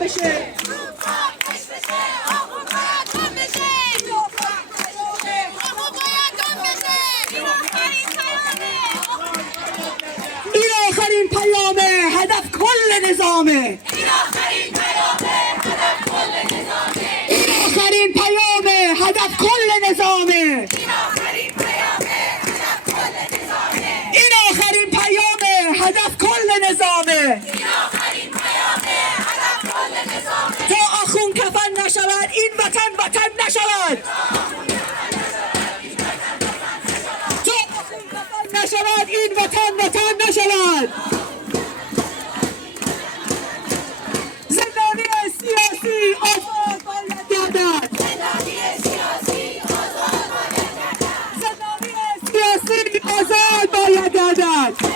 بشه. این آخرین پیامه هدف کل نظامه. این آخرین پیامه هدف کل نظامه. این آخرین پیامه هدف کل نظامه. تا آخون کفن نشود این وطن وطن نشود. تا آخون کفن نشود این وطن وطن نشود. زندانی سیاسی آزاد باید گردد. زندانی سیاسی آزاد باید گردد.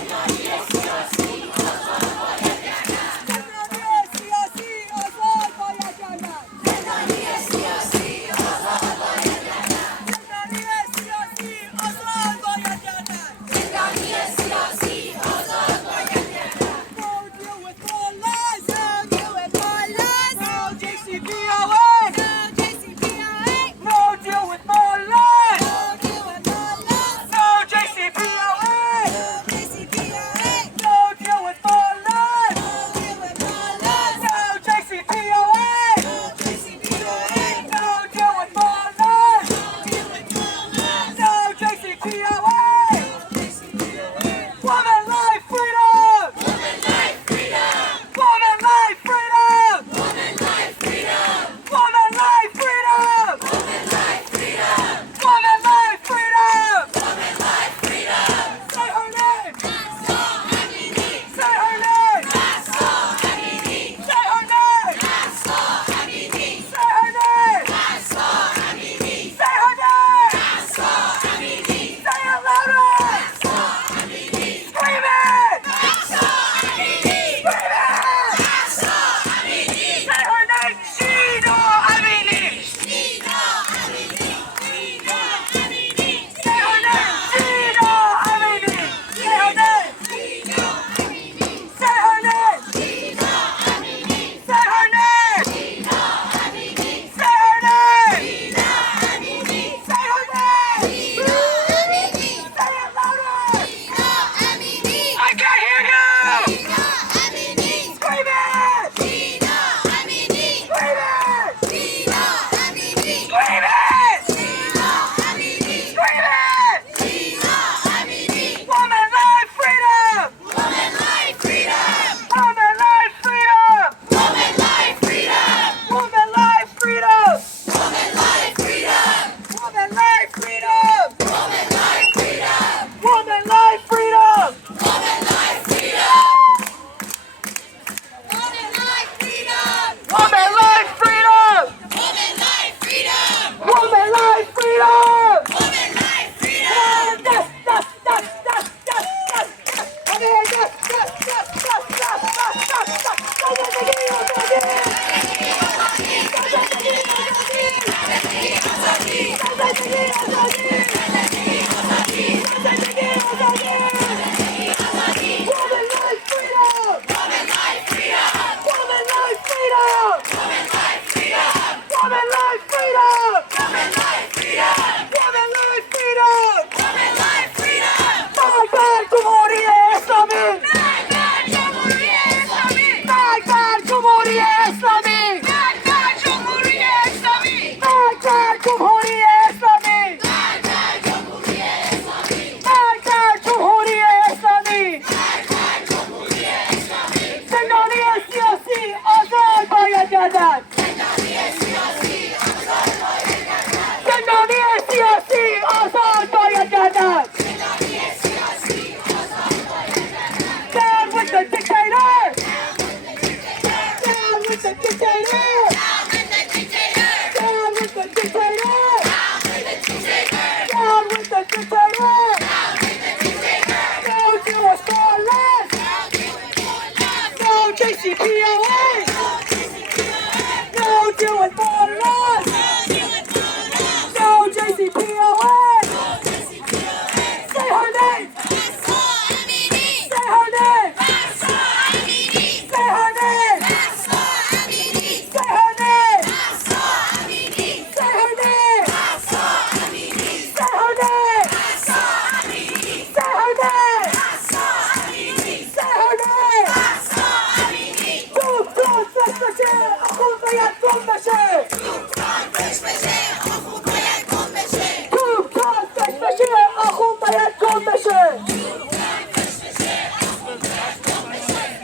آخوند باید گم بشه. توپان بش بشه آخوند باید گم بشه. توپان بش بشه آخوند باید گم بشه.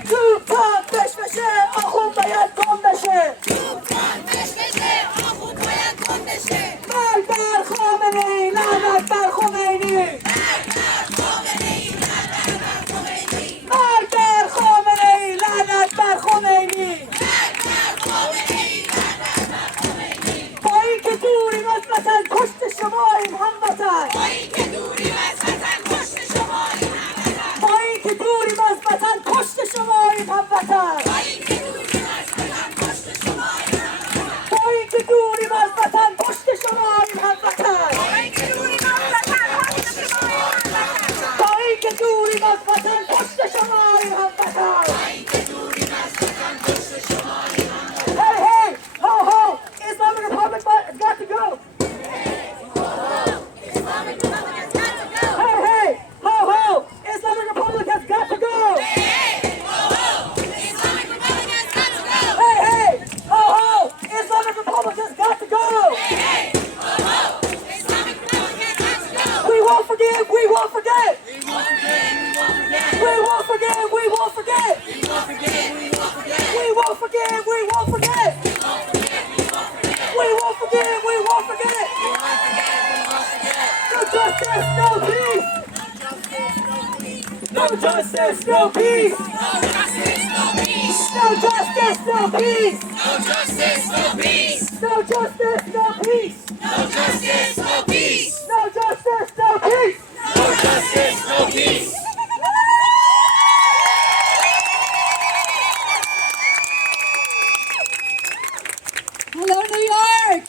توپان بش بشه آخوند باید گم بشه. توپان بش بشه آخوند باید گم بشه. مرگ بر خامنه‌ای، لعنت بر خمینی. مرگ بر خامنه‌ای، لعنت بر خمینی. با اینکه دوریم از وطن کشت شماییم هموطن. با اینکه دوریم از وطن کشت شماییم هموطن. با اینکه دوریم از وطن کشت شماییم هموطن. با اینکه دوریم از وطن کشت شماییم هموطن. با اینکه دوریم از وطن کشت شماییم هموطن. با اینکه دوریم از وطن کشت شماییم هموطن. با اینکه دوریم از وطن کشت شماییم هموطن. Hey, hey, ho, ho, Islamic Republic has got to go. Islamic Republic has got to go. Hey, hey, ho, ho, Islamic Republic has got to go. Islamic Republic has got to go. Hey, hey, ho, ho, Islamic Republic has got to go. Islamic Republic has got to go. We won't forgive, we won't forget. We won't forget, We won't forgive, we won't forget. we won't forget, we won't forget. We won't forgive, we won't forget. We won't forgive, we won't forget. No justice, no peace. No justice, no peace. No justice, no peace. No justice, no peace. No justice, no peace. No justice, no peace. No justice, no peace. No justice, no peace. No justice, no peace. Hello, New York!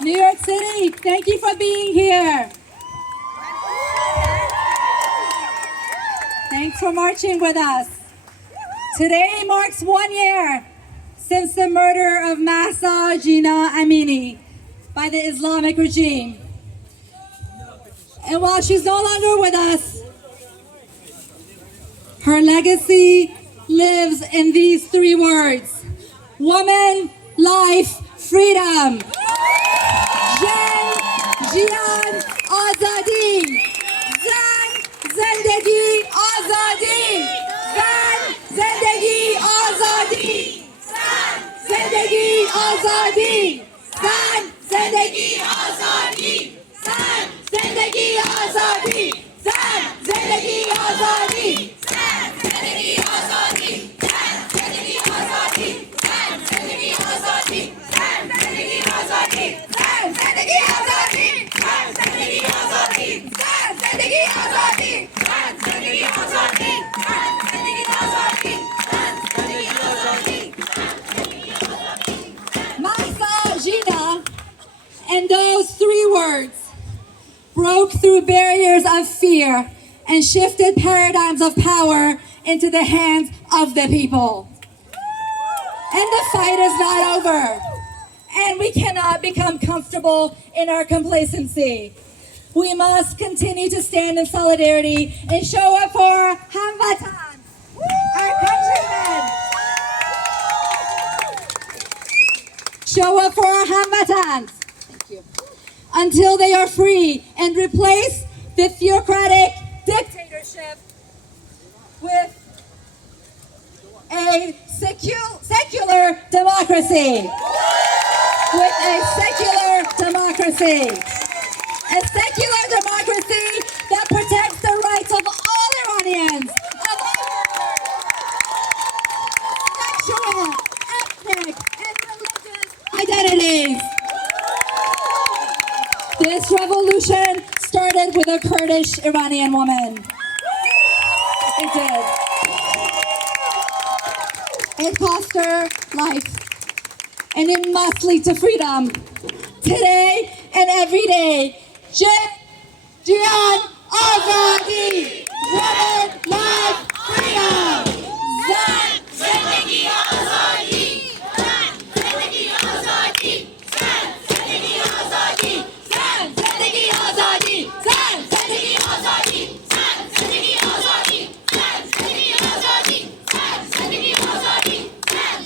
New York City, thank you for being here. Thanks for marching with us. Today marks 1 year since the murder of Masha Amini by the Islamic regime. And while she's no longer with us, her legacy lives in these 3 words: woman, life, freedom. Jen, Jian, Azadi. Zan, Zendegi, Azadi. Zan, Zendegi, Azadi. Zan, Zendegi, Azadi. Zan, Zendegi, Azadi. Zan, Zendegi, Azadi. Zan, Zendegi, Azadi. Zan, Zendegi, Azadi. Zan, Zendegi, Azadi. Zan, Zendegi, Azadi. Zan, Zendegi, Azadi. Zan, Zendegi, Azadi. Zan, Zendegi, Azadi. Zan, Zendegi, Azadi. Zan, Zendegi, Azadi. Zan, Zendegi, Azadi. Zan, Zendegi, Azadi. Mahsa Jina and those 3 words broke through barriers of fear and shifted paradigms of power into the hands of the people. And the fight is not over. And we cannot become comfortable in our complacency. We must continue to stand in solidarity and show up for Hamvatan, our countrymen. Show up for our Hamvatans. Thank you. Until they are free and replace the theocratic dictatorship with a secular democracy. With a secular democracy. A secular democracy that protects the rights of all Iranians, of all sexual, ethnic, and religious identities. This revolution started with a Kurdish Iranian woman. It did. It cost her life. And it must lead to freedom. Today and every day. Jian Azadi. Women, life, freedom. Zan, Zendegi Azadi. Zan, Zendegi Azadi. Zan, Zendegi Azadi. Zan, Zendegi Azadi. Zan, Zendegi Azadi. Zan, Zendegi Azadi. Zan, Zendegi Azadi. Zan, Zendegi Azadi. Zan,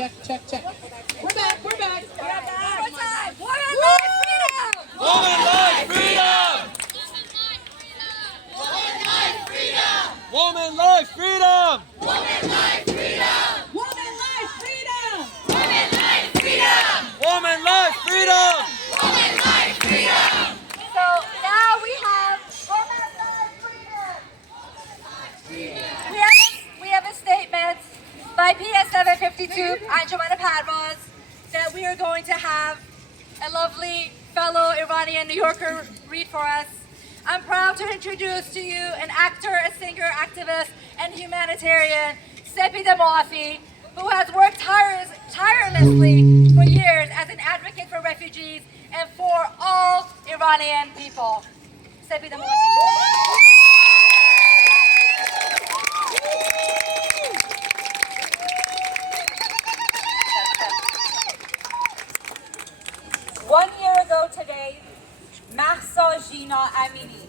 check, check, check. We're back. One more time. Women life freedom. Woman life freedom! Woman life freedom! Woman life freedom! Woman life freedom! Women life freedom. Woman life freedom! Woman life freedom! Woman life freedom! So now we have women life freedom. We have a statement by PS 752 Anjumana Padwas that we are going to have a lovely fellow Iranian New Yorker read for us. I'm proud to introduce to you an actor, a singer, activist, and humanitarian, Sepi Demafi, who has worked tirelessly for years as an advocate for refugees and for all Iranian people. Sepi Demafi. One year ago today, Masha Amini,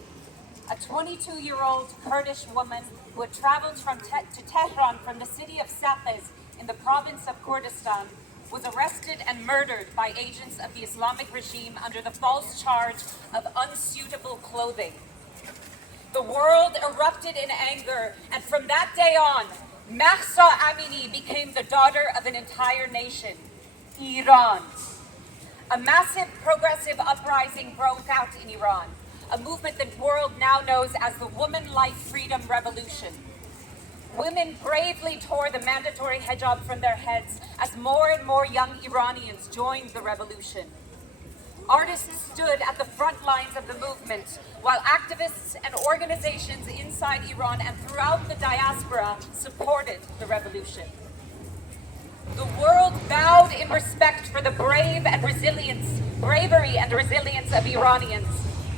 a 22-year-old Kurdish woman who had traveled to Tehran from the city of Saqqez in the province of Kurdistan, was arrested and murdered by agents of the Islamic regime under the false charge of unsuitable clothing. The world erupted in anger, and from that day on, Masha Amini became the daughter of an entire nation, Iran. A massive progressive uprising broke out in Iran, a movement the world now knows as the Woman Life Freedom Revolution. Women bravely tore the mandatory hijab from their heads as more and more young Iranians joined the revolution. Artists stood at the front lines of the movement, while activists and organizations inside Iran and throughout the diaspora supported the revolution. The world bowed in respect for the bravery and resilience of Iranians.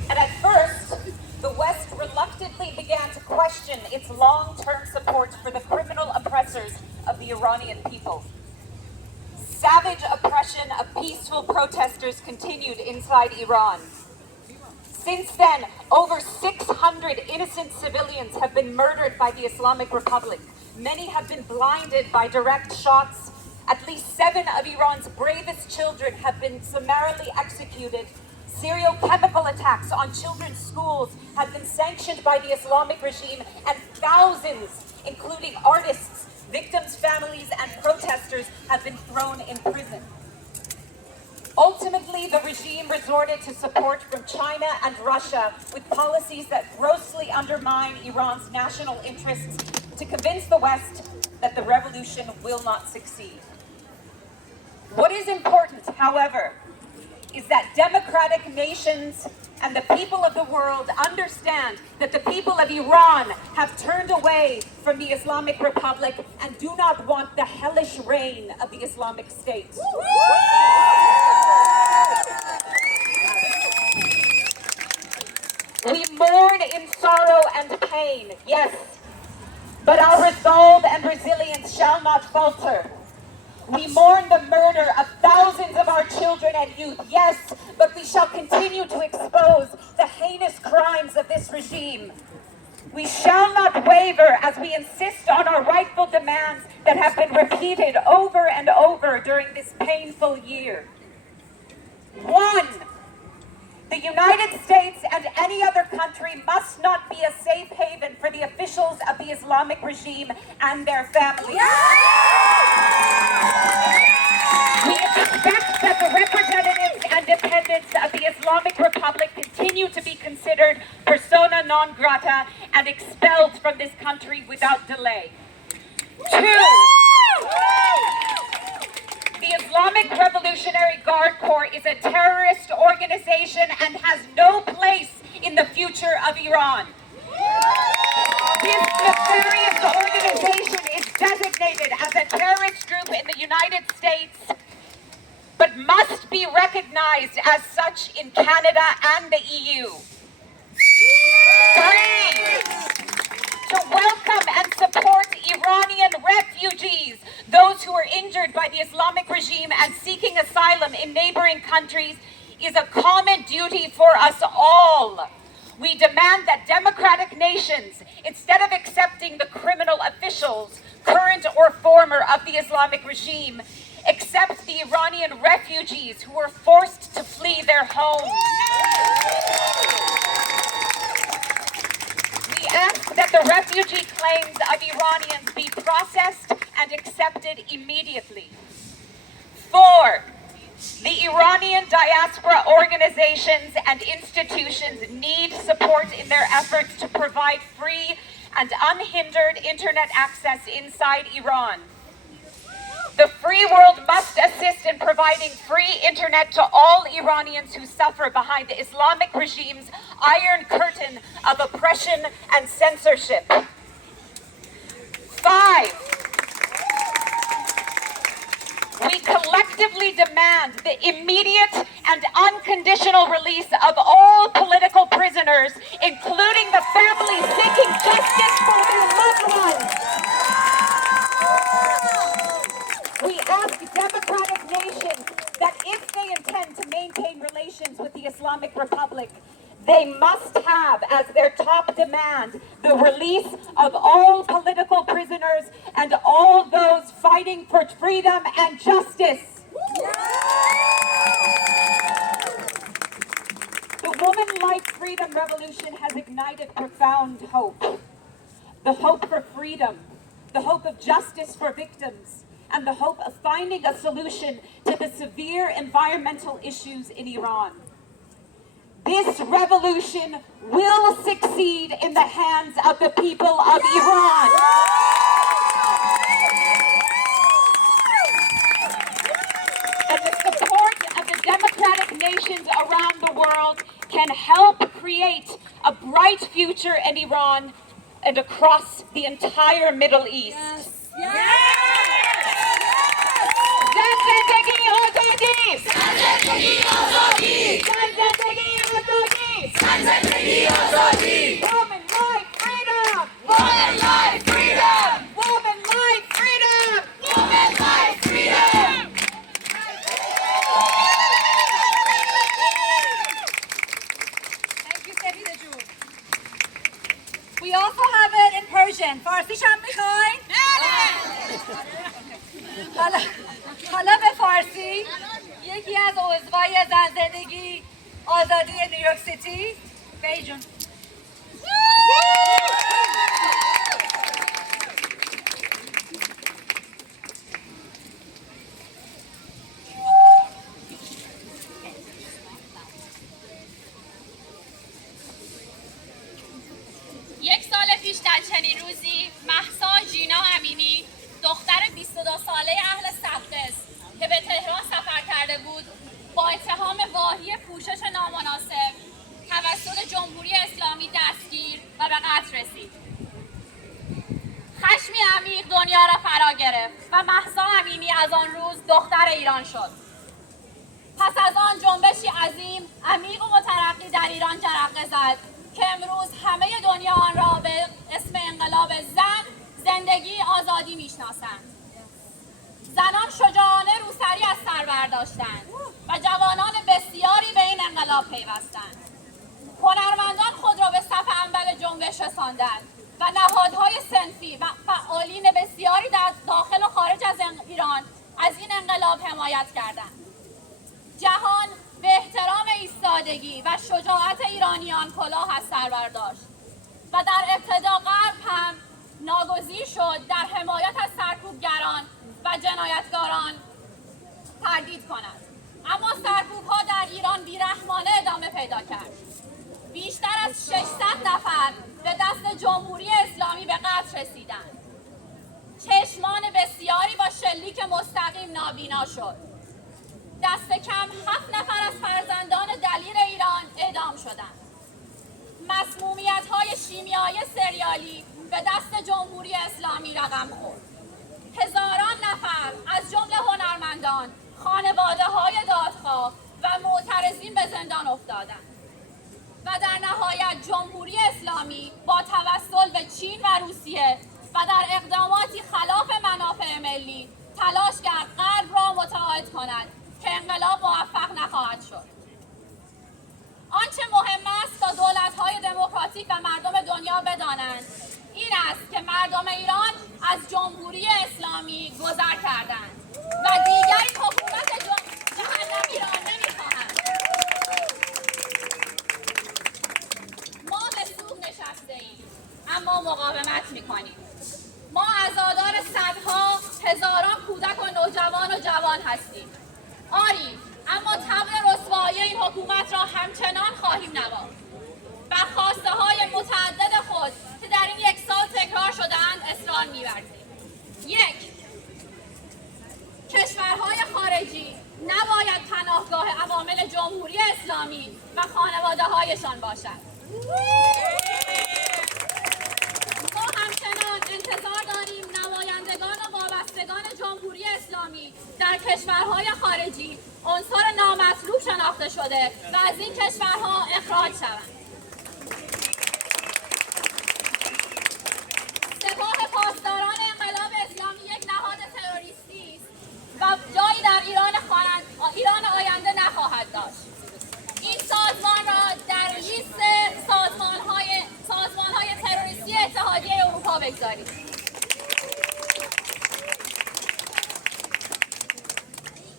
And at first, the West reluctantly began to question its long-term support for the criminal oppressors of the Iranian people. Savage oppression of peaceful protesters continued inside Iran. Since then, over 600 innocent civilians have been murdered by the Islamic Republic. Many have been blinded by direct shots. At least 7 of Iran's bravest children have been summarily executed. Serial chemical attacks on children's schools have been sanctioned by the Islamic regime, and thousands, including artists, victims' families, and protesters, have been thrown in prison. Ultimately, the regime resorted to support from China and Russia with policies that grossly undermine Iran's national interests to convince the West that the revolution will not succeed. What is important, however, is that democratic nations and the people of the world understand that the people of Iran have turned away from the Islamic Republic and do not want the hellish reign of the Islamic State. We mourn in sorrow and pain, yes, but our resolve and resilience shall not falter. We mourn the murder of thousands of our children and youth, yes, but we shall continue to expose the heinous crimes of this regime. We shall not waver as we insist on our rightful demands that have been repeated over and over during this painful year. 1. The United States and any other country must not be a safe haven for the officials of the Islamic regime and their families. We expect that the representatives and dependents of the Islamic Republic continue to be considered persona non grata and expelled from this country without delay. 2. The Islamic Revolutionary Guard Corps is a terrorist organization and has no place in the future of Iran. This nefarious organization is designated as a terrorist group in the United States, but must be recognized as such in Canada and the EU. 3. To welcome and support Iranian refugees, those who are injured by the Islamic regime and seeking asylum in neighboring countries, is a common duty for us all. We demand that democratic nations, instead of accepting the criminal officials, current or former, of the Islamic regime, accept the Iranian refugees who were forced to flee their homes. We ask that the refugee claims of Iranians be processed and accepted immediately. 4. The Iranian diaspora organizations and institutions need support in their efforts to provide free and unhindered internet access inside Iran. The free world must assist in providing free internet to all Iranians who suffer behind the Islamic regime's iron curtain of oppression and censorship. 5. We collectively demand the immediate and unconditional release of all political prisoners, including the families seeking justice for their loved ones. We ask democratic nations that if they intend to maintain relations with the Islamic Republic, they must have as their top demand the release of all political prisoners and all those fighting for freedom and justice. The Woman Life Freedom Revolution has ignited profound hope. The hope for freedom, the hope of justice for victims, and the hope of finding a solution to the severe environmental issues in Iran. This revolution will succeed in the hands of the people of Iran. And the support of the democratic nations around the world can help create a bright future in Iran and across the entire Middle East. زندگی آزادی! زندگی آزادی! زندگی آزادی! Woman life freedom! Woman life freedom! Woman life freedom! Woman life freedom! Thank you, Sevida Jun. We also have it in Persian. فارسیش هم میخواین؟ حالا به فارسی یکی از عضوای زن زندگی آزادی نیویورک سیتی بی جون. یک سال پیش در چنین روزی مهسا ژینا امینی دختر 22 ساله اهل سقز که به تهران سفر کرده بود با اتهام واهی پوشش نامناسب توسط جمهوری اسلامی دستگیر و به قتل رسید. خشمی عمیق دنیا را فرا گرفت و مهسا امینی از آن روز دختر ایران شد. پس از آن جنبشی عظیم، عمیق و مترقی در ایران جرقه زد که امروز همه دنیا آن را به اسم انقلاب زن، زندگی، آزادی میشناسند. زنان شجاعانه روسری از سر برداشتند و جوانان بسیاری به این انقلاب پیوستند. هنرمندان خود را به صف اول جنبش رساندند و نهادهای صنفی و فعالین بسیاری در داخل و خارج از ایران از این انقلاب حمایت کردند. جهان به احترام ایستادگی و شجاعت ایرانیان کلاه از سر برداشت و در ابتدا غرب هم ناگزیر شد در حمایت از سرکوبگران و جنایتکاران تردید کند. اما سرکوب‌ها در ایران بیرحمانه ادامه پیدا کرد. بیشتر از 600 نفر به دست جمهوری اسلامی به قتل رسیدند. چشمان بسیاری با شلیک مستقیم نابینا شد. دست کم 7 نفر از فرزندان دلیر ایران اعدام شدند. مسمومیت‌های شیمیایی سریالی به دست جمهوری اسلامی رقم خورد. هزاران نفر از جمله هنرمندان، خانواده‌های دادخواه و معترضین به زندان افتادند. و در نهایت جمهوری اسلامی با توسل به چین و روسیه و در اقداماتی خلاف منافع ملی تلاش کرد غرب را متقاعد کند که انقلاب موفق نخواهد شد. آنچه مهم است تا دولت‌های دموکراتیک و مردم دنیا بدانند این است که مردم ایران از جمهوری اسلامی گذر کردند و دیگری هستیم. آری، اما طبع رسوایی این حکومت را همچنان خواهیم نواخت. بر خواسته های متعدد خود که در این یک سال تکرار شده‌اند اصرار می‌ورزیم. 1. کشورهای خارجی نباید پناهگاه عوامل جمهوری اسلامی و خانواده‌هایشان باشد. ما همچنان انتظار داریم نمایندگان و وابستگان جمهوری اسلامی در کشورهای خارجی عنصر نامطلوب شناخته شده و از این کشورها اخراج شوند. سپاه پاسداران انقلاب اسلامی یک نهاد تروریستی است و جایی در ایران آینده نخواهد داشت. این سازمان را در لیست سازمان‌های تروریستی اتحادیه اروپا بگذارید.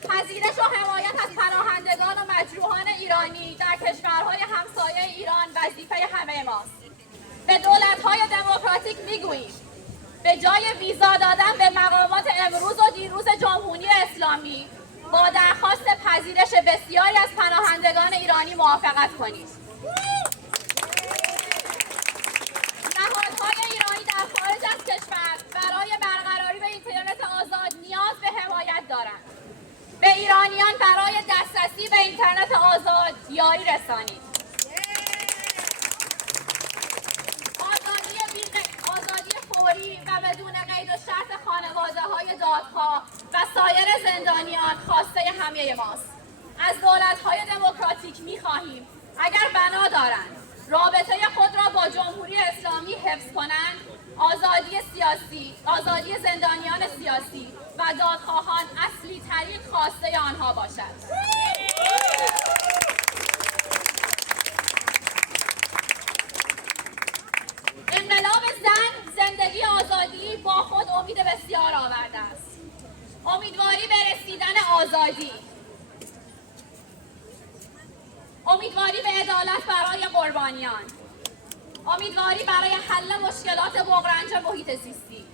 پذیرش و حمایت از پناهندگان و مجروحان ایرانی در کشورهای همسایه ایران وظیفه همه ماست. به دولت‌های دموکراتیک میگوییم به جای ویزا دادن به مقامات امروز و دیروز جمهوری اسلامی با درخواست پذیرش بسیاری از پناهندگان ایرانی موافقت کنید. نهادهای ایرانی در خارج از کشور برای برقراری به اینترنت آزاد نیاز به حمایت دارند. به ایرانیان برای دسترسی به اینترنت آزاد یاری رسانید. آزادی فوری و بدون قید و شرط خانواده‌های دادخواه و سایر زندانیان خواسته همه ماست. از دولت‌های دموکراتیک می‌خواهیم اگر بنا دارند رابطه خود را با جمهوری اسلامی حفظ کنند، آزادی زندانیان سیاسی و دادخواهان اصلی ترین خواسته آنها باشد. انقلاب زن، زندگی آزادی با خود امید بسیار آورده است. امیدواری به رسیدن آزادی، امیدواری به عدالت برای قربانیان، امیدواری برای حل مشکلات بغرنج محیط زیستی.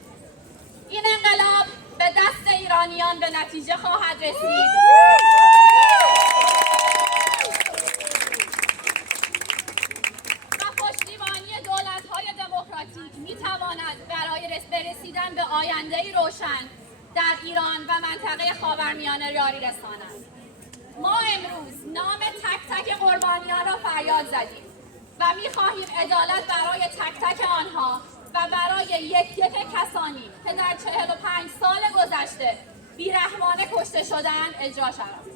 این انقلاب به دست ایرانیان به نتیجه خواهد رسید و پشتیبانی دولت‌های دموکراتیک می‌تواند برای رسیدن به آینده‌ای روشن در ایران و منطقه خاورمیانه یاری رساند. ما امروز نام تک تک قربانیان را فریاد زدیم و می‌خواهیم عدالت برای تک تک آنها و برای یک یک کسانی که در 45 سال گذشته بیرحمانه کشته شدند اجرا شود.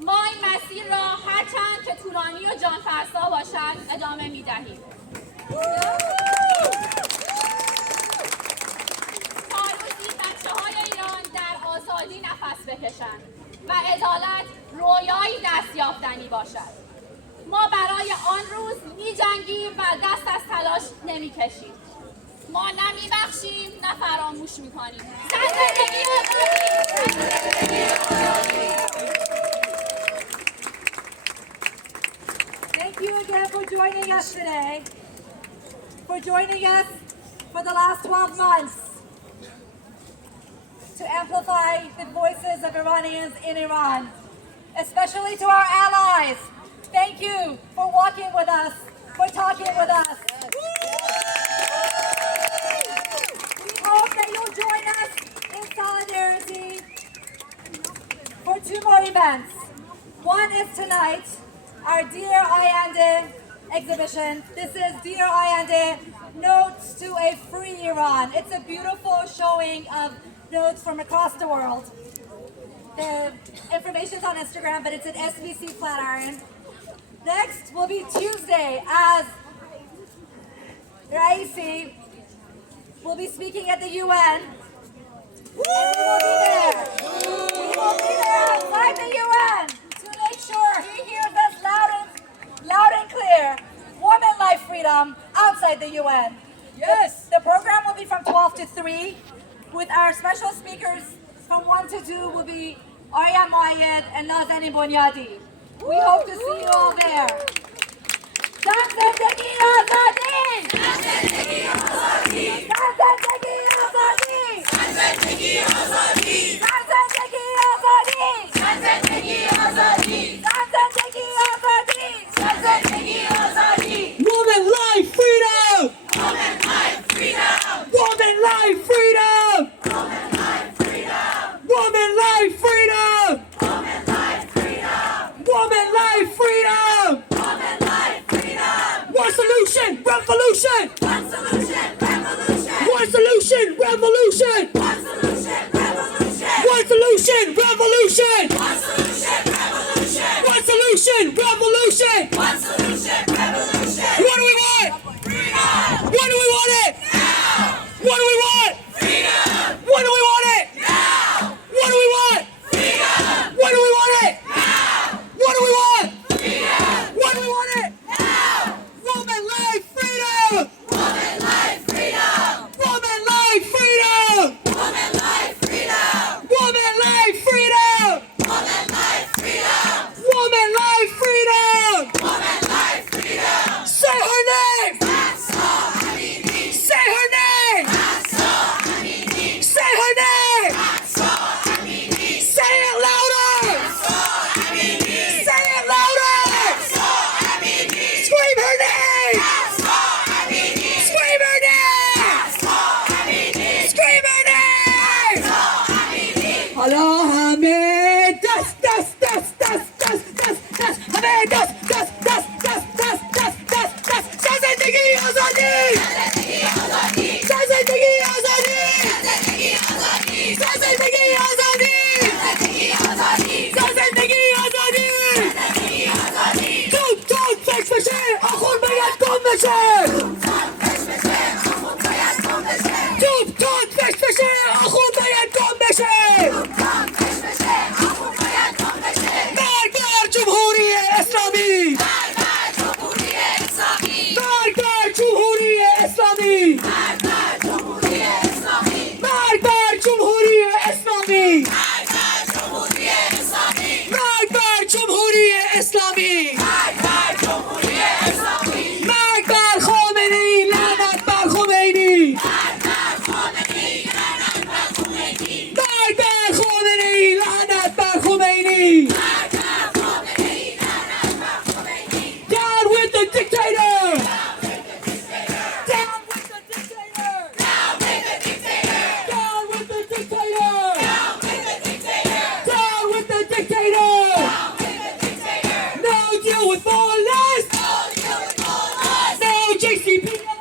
ما این مسیر را هرچند که طولانی و جانفرسا باشد ادامه می‌دهیم. تا روزی بچه‌های ایران در آزادی نفس بکشند و عدالت رویایی دستیافتنی باشد. ما برای آن روز می‌جنگیم و دست از تلاش نمی‌کشیم. ما نمی‌بخشیم، نه فراموش می‌کنیم. زندگی آزادی! Thank you again for joining us today, for joining us for the last 12 months to amplify the voices of Iranians in Iran, especially to our allies. Thank you for walking with us, for talking with us. We hope that you'll join us in solidarity for 2 more events. One is tonight, our Dear Ayande exhibition. This is Dear Ayande, Notes to a Free Iran. It's a beautiful showing of notes from across the world. The information's on Instagram, but it's at SBC Flatiron. Next will be Tuesday, as Raisi will be speaking at the UN. And we will be there. We will be there outside the UN to make sure he hears us loud and clear. Women, life, freedom outside the UN. Yes. The program will be from 12 to 3, with our special speakers from 1 to 2 will be Arya Moayed and Nazanin Bonyadi. We hope to see you all there. Zindagi Azadi! زندگی آزادی Zindagi Azadi! زندگی آزادی زندگی آزادی زن زندگی آزادی زن زندگی آزادی زن زندگی آزادی Woman life freedom! Woman life freedom Woman life freedom! Woman life freedom Woman life freedom! Woman life freedom Woman life freedom! Woman life freedom One solution, revolution! One solution revolution One solution, revolution! One solution revolution One solution, revolution! One solution revolution One solution, revolution! One solution revolution What do we want? Freedom When do we want it? now What do we want? Freedom When do we want it? now What do we want? Freedom When do we want it? now What do we want? Freedom When do we want it? now Woman life freedom! Woman life freedom Woman life freedom! Woman life freedom Woman life freedom! Woman life freedom Woman life freedom! Woman life freedom Say her name! Masha Amini Say her name! Masha Amini Say her name! Masha Amini Say it louder! Masha Amini Say it louder! Masha Amini Scream her name! Masha Amini Scream her name! Masha Amini Scream her name! Masha Amini حالا همه دست دست دست دست دست دست دست همه دست دست دست دست دست دست دست دست زن زندگی آزادی زندگی آزادی زن زندگی آزادی زندگی آزادی زن زندگی آزادی زندگی آزادی زن زندگی آزادی زندگی آزادی توپ توپ فکر بشه آخون باید گم بشه فش بشه آخون باید گم بشه توپ توپ فکر بشه آخون باید گم بشه فش بشه آخون باید گم بشه مرگ بر جمهوری اسلامی بر جمهوری اسلامی مرگ بر جمهوری اسلامی بر جمهوری اسلامی مرگ بر جمهوری اسلامی بر جمهوری اسلامی مرگ بر جمهوری اسلامی بر جمهوری اسلامی مرگ بر خامنه‌ای لعنت بر خمینی بر خامنه‌ای لعنت بر خمینی مرگ بر خامنه‌ای لعنت بر خمینی بر خامنه‌ای لعنت بر خمینی Down with the dictator Down with the dictator Down with the dictator Down with the dictator Down with the dictator Down with the dictator Down with the dictator Down with the dictator No deal with more lies No deal with all lies No JCPOA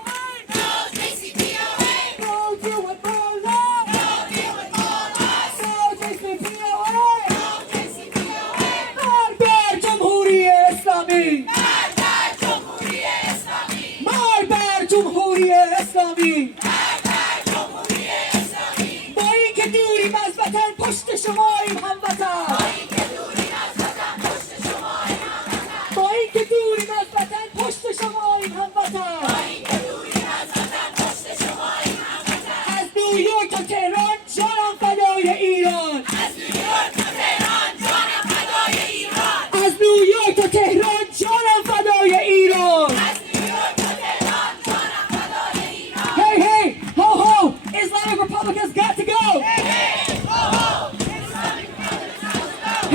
No JCPOA No deal with more lies No deal with all lies No JCPOA No JCPOA مرگ بر جمهوری اسلامی بر جمهوری اسلامی مرگ بر جمهوری اسلامی بر جمهوری اسلامی با اینکه دوریم از وطن پشت شماییم هموطن که دوری از وطن پشت شما هموطن با اینکه دوریم از وطن پشت شماییم هموطن که دوری از وطن پشت شما هموطن از نیویورک تا تهران جانم فدای ایران از نیویورک تا تهران جانم فدای ایران از نیویورک تا تهران جانم فدای ایران از نیویورک تا تهران جانم فدای ایران Hey hey ho ho Islamic Republic has got to go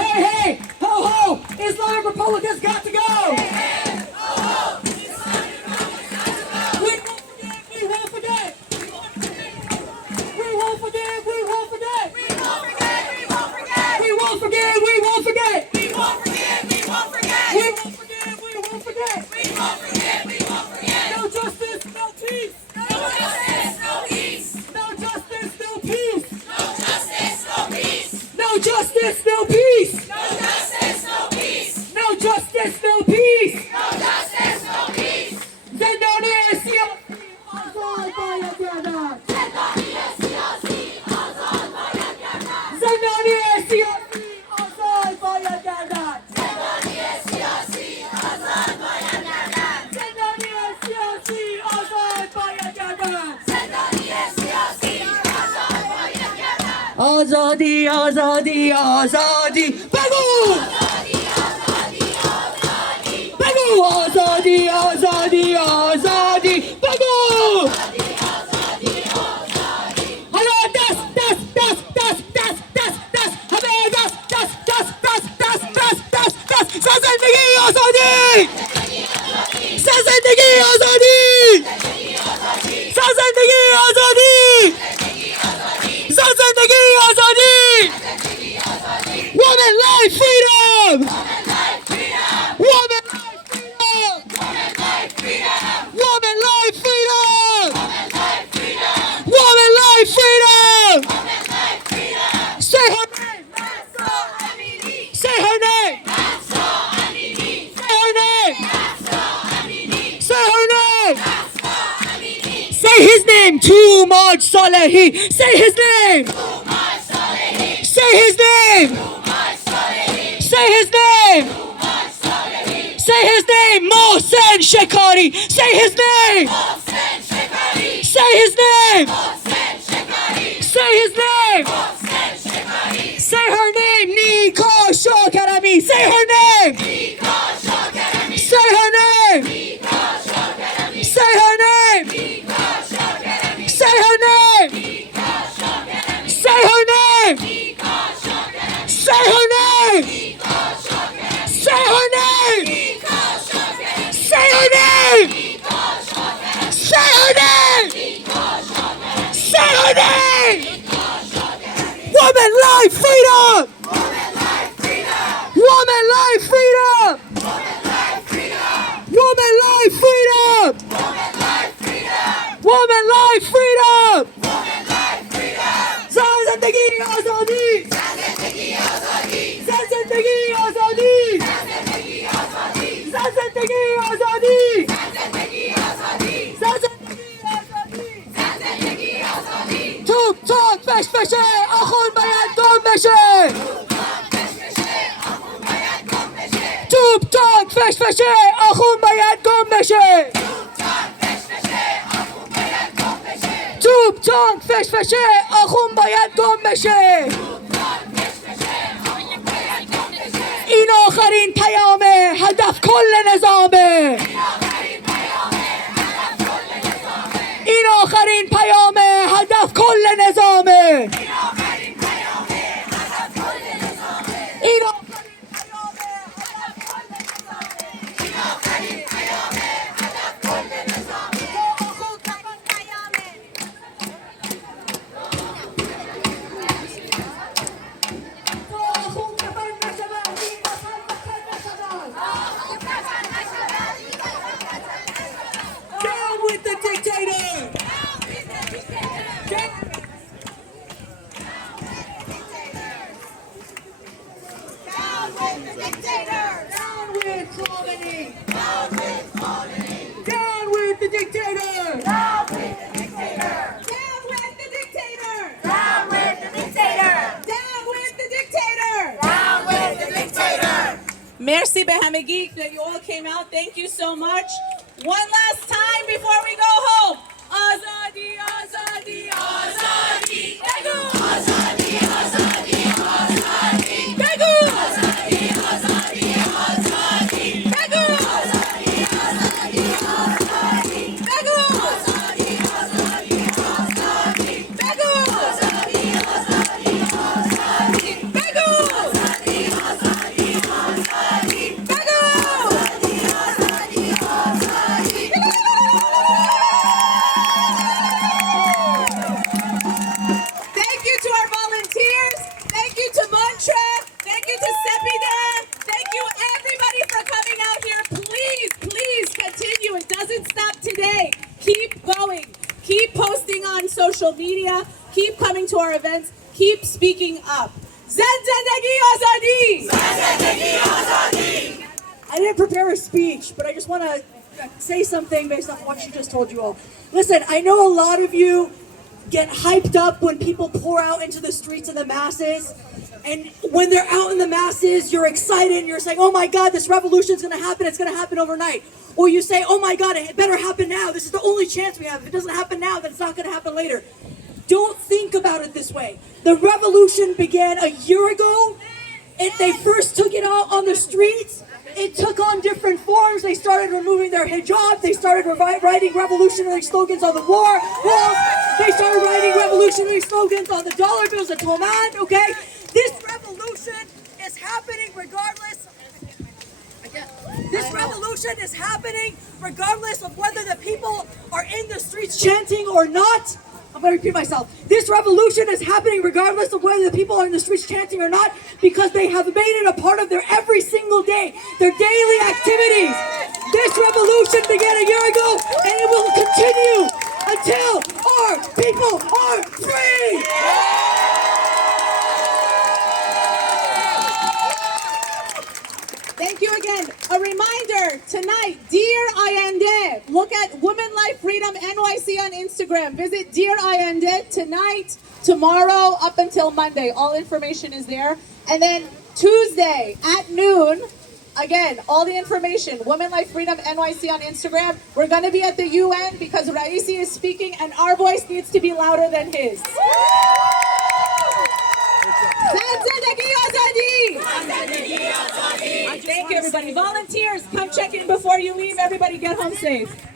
Hey hey ho ho Islamic Republic has got to go We won't forget We won't forget We won't forget we won't forget we won't forget We won't forget We won't forget we won't forget we won't forget We won't forget We won't forget we won't forget we won't forget No justice no peace no justice no peace No justice no peace no justice no peace No justice no peace no justice no peace No justice no peace no justice no peace زندانی سیاسی آزاد باید گردد زندانی سیاسی آزاد باید گردد زندانی سیاسی آزاد باید گردد زندانی سیاسی آزاد باید گردد زندانی سیاسی آزاد باید گردد زندانی سیاسی آزاد باید گردد آزادی آزادی آزادی بگو بگو آزادی آزادی آزادی بگو حالا دست دست دست دست دست دست دست زندگی آزادی زندگی آزادی زندگی آزادی Woman life freedom Woman life freedom Woman life freedom Woman life freedom Say her name Say her name Say her name Say her name Say his name Tumaj Salehi Say his name Say his name Say his name Say his name Mohsen Shekari Say his name Say his name Say his name Say her name Nika Shokarami Say her name Say her name Say her name Say her name Say her name Say her name Say her name Say her name Say her name Say her name Woman life freedom Woman life freedom Woman life freedom Woman life freedom زندگی آزادی زندگی آزادی زندگی آزادی زندگی آزادی توپ تاک فش فشه آخون باید گم بشه توپ تاک فش فشه آخون باید گم بشه توپ تانک فش فشه آخون باید گم بشه این آخرین پیامه هدف کل نظامه این آخرین پیامه هدف کل نظامه این Down with the dictator! Down with the dictator! Down with Khomeini! Down with the dictator! Down with the dictator! Down with the dictator! Down with the dictator! Down with the dictator! Down with the dictator! Merci به همگی that you all came out. Thank you so much. One last time before we go home. Azadi, azadi, azadi. Begu. Azadi, azadi, azadi. Begu. Azadi, azadi, azadi. Begu. Azadi, azadi, azadi. Begu. Azadi, azadi, azadi. Begu. Azadi, azadi, azadi. Begu. Azadi, azadi, azadi. Begu. Thank you to our volunteers. Thank you to Mantra. Thank you to Sepida. Thank you everybody for coming out here. Please, please continue. It doesn't stop today. Keep going. Keep posting on social media. Keep coming to our events. Keep speaking up. Zendegi Azadi. Zendegi Azadi. I didn't prepare a speech, but I just want to say something based on what she just told you all. Listen, I know a lot of you get hyped up when people pour out into the streets of the masses. And when they're out in the masses, you're excited and you're saying, oh my God, this revolution is going to happen. It's going to happen overnight. Or you say, oh my God, it better happen now. This is the only chance we have. If it doesn't happen now, then it's not going to happen later. Don't think about it this way. The revolution began a year ago. They first took it out on the streets. It took on different forms. They started removing their hijab. They started writing revolutionary slogans on the walls. They started writing revolutionary slogans on the dollar bills, the toman, okay? This revolution is happening regardless. This revolution revolution is happening regardless of whether the people are in the streets chanting or not. I'm going to repeat myself. This revolution is happening regardless of whether the people are in the streets chanting or not, because they have made it a part of their every single day, their daily activities. This revolution began a year ago, and it will continue until our people are free. Thank you again. A reminder, tonight, Dear Allende. Look at Women Life Freedom NYC on Instagram. Visit Dear Allende tonight, tomorrow, up until Monday. All information is there. And then Tuesday at noon, again, all the information, Women Life Freedom NYC on Instagram. We're going to be at the UN because Raisi is speaking and our voice needs to be louder than his. Thank you, everybody. Volunteers, come check in before you leave. Everybody get home safe.